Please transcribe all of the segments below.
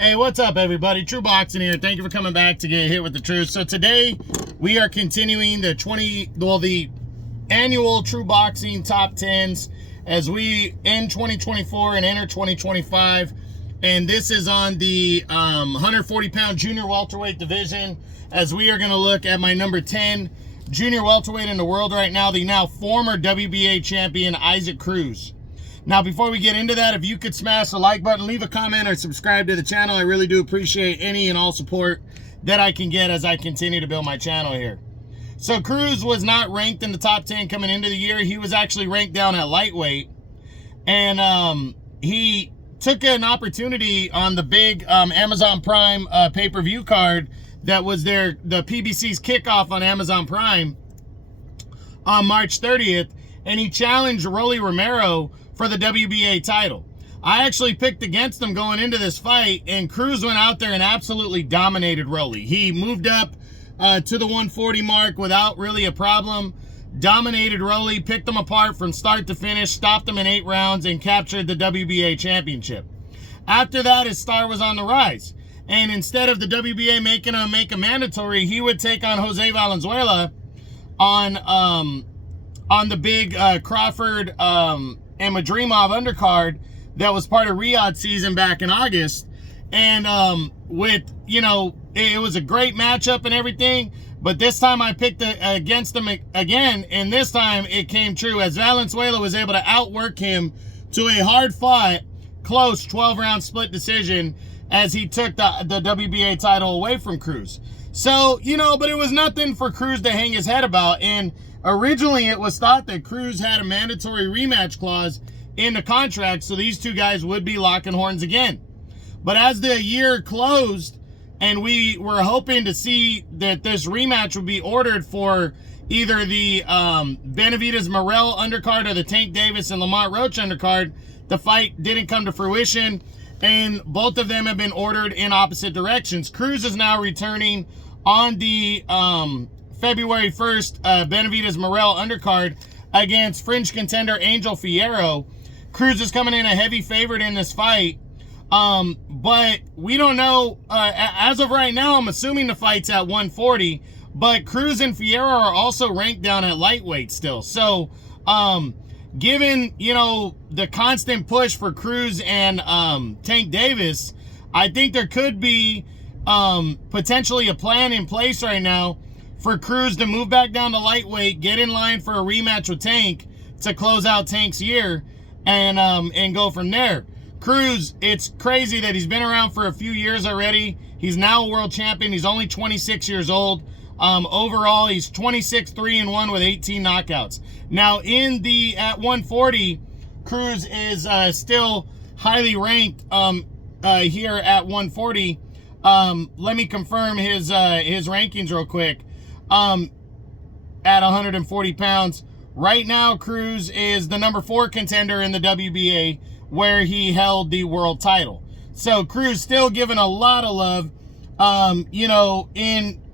Hey, what's up, everybody? True Boxing here. Thank you for coming back to get hit with the truth. So today we are continuing the annual True Boxing Top 10s as we end 2024 and enter 2025. And this is on the 140-pound Junior Welterweight division, as we are going to look at my number 10 Junior Welterweight in the world right now, the now former WBA champion, Cruz. Now, before we get into that, if you could smash the like button, leave a comment, or subscribe to the channel, I really do appreciate any and all support that I can get as I continue to build my channel here. So Cruz was not ranked in the top 10 coming into the year. He was actually ranked down at lightweight. And he took an opportunity on the big Amazon Prime pay-per-view card that was the PBC's kickoff on Amazon Prime on March 30th. And he challenged Rolly Romero for the WBA title. I actually picked against him going into this fight, and Cruz went out there and absolutely dominated Rolly. He moved up to the 140 mark without really a problem, dominated Rolly, picked him apart from start to finish, stopped him in 8 rounds, and captured the WBA championship. After that, his star was on the rise. And instead of the WBA making him make a mandatory, he would take on Jose Valenzuela on the big Crawford and Madrimov undercard that was part of Riyadh season back in August. And it was a great matchup and everything, but this time I picked against him again, and this time it came true as Valenzuela was able to outwork him to a hard-fought, close 12-round split decision as he took the WBA title away from Cruz. So, but it was nothing for Cruz to hang his head about, and originally, it was thought that Cruz had a mandatory rematch clause in the contract, so these two guys would be locking horns again. But as the year closed, and we were hoping to see that this rematch would be ordered for either the Benavidez Morel undercard or the Tank Davis and Lamont Roach undercard, the fight didn't come to fruition, and both of them have been ordered in opposite directions. Cruz is now returning on the February 1st, Benavidez Morel undercard against fringe contender Angel Fierro. Cruz is coming in a heavy favorite in this fight, but we don't know. As of right now, I'm assuming the fight's at 140, but Cruz and Fierro are also ranked down at lightweight still. So, given, the constant push for Cruz and Tank Davis, I think there could be potentially a plan in place right now for Cruz to move back down to lightweight, get in line for a rematch with Tank to close out Tank's year, and go from there. Cruz, it's crazy that he's been around for a few years already. He's now a world champion. He's only 26 years old. Overall, he's 26-3-1 with 18 knockouts. Now, at 140, Cruz is still highly ranked here at 140. Let me confirm his rankings real quick. At 140 pounds. Right now, Cruz is the number 4 contender in the WBA, where he held the world title. So Cruz still given a lot of love,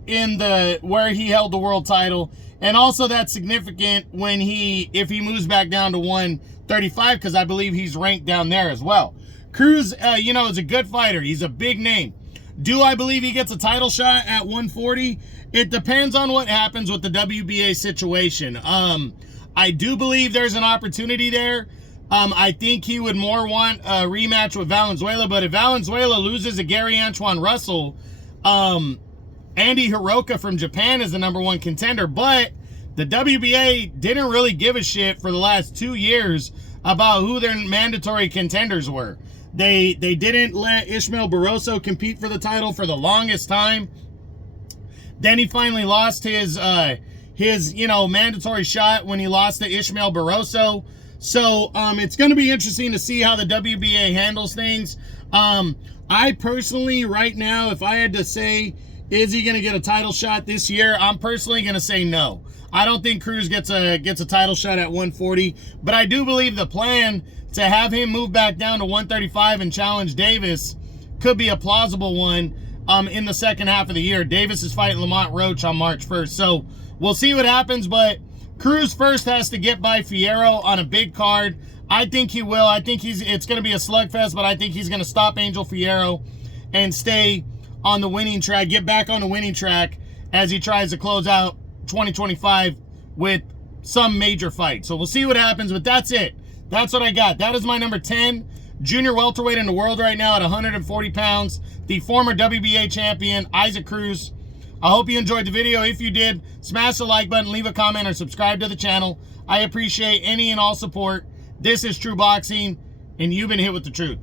in where he held the world title. And also that's significant if he moves back down to 135, because I believe he's ranked down there as well. Cruz, is a good fighter. He's a big name. Do I believe he gets a title shot at 140? It depends on what happens with the WBA situation. I do believe there's an opportunity there. I think he would more want a rematch with Valenzuela, but if Valenzuela loses to Gary Antoine Russell, Andy Hiroka from Japan is the number 1 contender, but the WBA didn't really give a shit for the last 2 years about who their mandatory contenders were. They didn't let Ishmael Barroso compete for the title for the longest time. Then he finally lost his mandatory shot when he lost to Ishmael Barroso. So it's going to be interesting to see how the WBA handles things. I personally, right now, if I had to say, is he going to get a title shot this year? I'm personally going to say no. I don't think Cruz gets a title shot at 140, but I do believe the plan to have him move back down to 135 and challenge Davis could be a plausible one in the second half of the year. Davis is fighting Lamont Roach on March 1st, so we'll see what happens, but Cruz first has to get by Fierro on a big card. I think he will. I think it's going to be a slugfest, but I think he's going to stop Angel Fierro and stay on the winning track, get back on the winning track as he tries to close out 2025 with some major fight. So we'll see what happens, but that's it. That's what I got. That is my number 10 junior welterweight in the world right now at 140 pounds, the former WBA champion, Cruz. I hope you enjoyed the video. If you did, smash the like button, leave a comment, or subscribe to the channel. I appreciate any and all support. This is True Boxing, and you've been hit with the truth.